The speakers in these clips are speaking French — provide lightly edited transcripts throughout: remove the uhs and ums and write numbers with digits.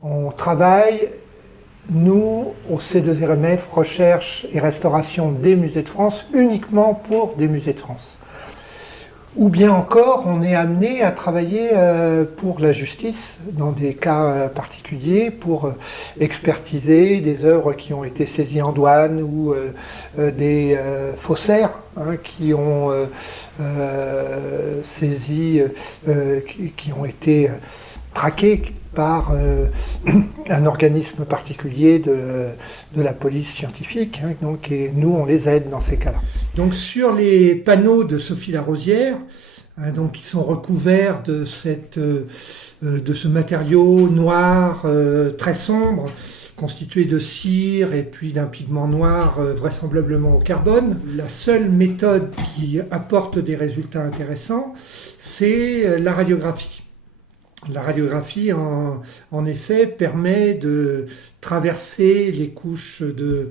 On travaille, nous, au C2RMF, Recherche et Restauration des Musées de France, uniquement pour des musées de France. Ou bien encore, on est amené à travailler pour la justice, dans des cas particuliers, pour expertiser des œuvres qui ont été saisies en douane ou des faussaires qui ont saisi, qui ont été traqués par un organisme particulier de la police scientifique. Donc, et nous, on les aide dans ces cas-là. Donc sur les panneaux de Sophie Larosière, donc qui sont recouverts de ce matériau noir très sombre, constitué de cire et puis d'un pigment noir vraisemblablement au carbone. La seule méthode qui apporte des résultats intéressants, c'est la radiographie. La radiographie, en effet, permet de traverser les couches de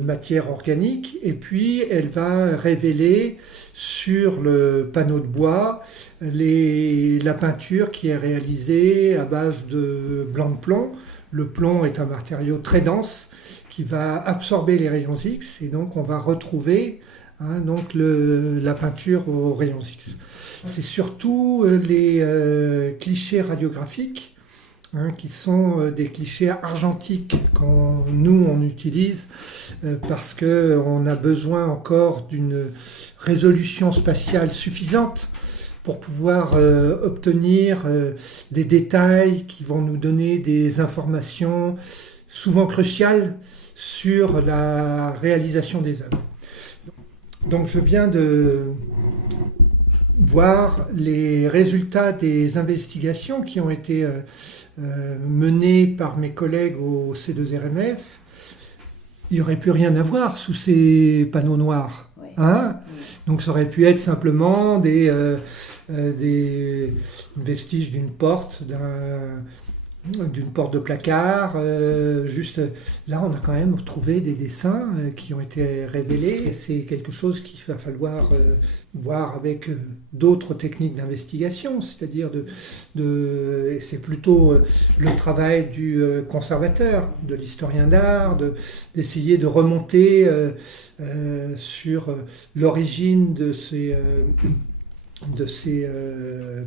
matière organique et puis elle va révéler sur le panneau de bois la peinture qui est réalisée à base de blanc de plomb. Le plomb est un matériau très dense qui va absorber les rayons X et donc on va retrouver donc la peinture aux rayons X. C'est surtout les clichés radiographiques qui sont des clichés argentiques nous on utilise parce qu'on a besoin encore d'une résolution spatiale suffisante pour pouvoir obtenir des détails qui vont nous donner des informations souvent cruciales sur la réalisation des œuvres. Donc je viens de voir les résultats des investigations qui ont été menées par mes collègues au C2RMF. Il n'y aurait pu rien avoir sous ces panneaux noirs. Oui. Donc ça aurait pu être simplement des vestiges d'une porte, d'une porte de placard. Juste là, on a quand même trouvé des dessins qui ont été révélés. Et c'est quelque chose qu'il va falloir voir avec d'autres techniques d'investigation, c'est-à-dire et c'est plutôt le travail du conservateur, de l'historien d'art, d'essayer de remonter sur l'origine de ces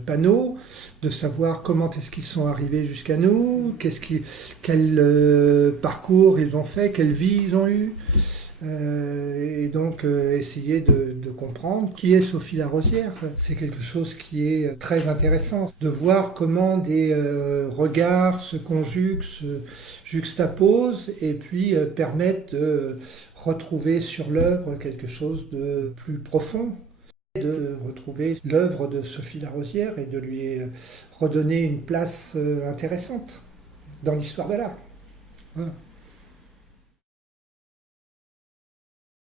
panneaux, de savoir comment est-ce qu'ils sont arrivés jusqu'à nous, quel parcours ils ont fait, quelle vie ils ont eu, et donc essayer de comprendre qui est Sophie Larosière. C'est quelque chose qui est très intéressant, de voir comment des regards se conjuguent, se juxtaposent, et puis permettent de retrouver sur l'œuvre quelque chose de plus profond, de retrouver l'œuvre de Sophie Larosière et de lui redonner une place intéressante dans l'histoire de l'art. Voilà.